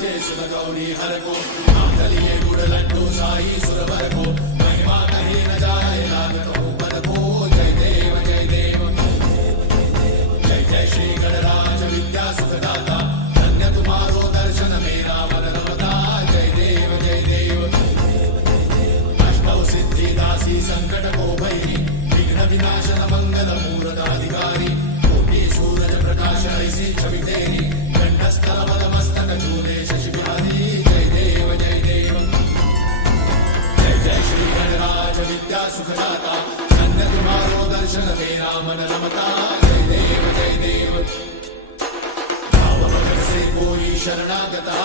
जय सुर गौरी हर को मातलिए गुड़ लड्डू साई सुरवर को महिमा कहीं न जाए लागत हो पद को जय देव जय देव जय जय श्री गणराज विद्या सुखदाता धन्य तुम्हारो दर्शन मेरा मन रमता जय देव जय देव अष्टौ सिद्धि दासी संकट को भैरी विघ्न विनाशन मंगल मूर्धाधिकारी कोटि सूरज प्रकाश ऐसी छवि तेरी कंठस्थल पदमस्तक झूले शशि बिहारी जय देव जय देव जय जय श्री गणराज विद्या सुखदाता धन्य तुम्हारो दर्शन मेरा मन रमता जय देव जय देव भाव भगत से कोई शरणागता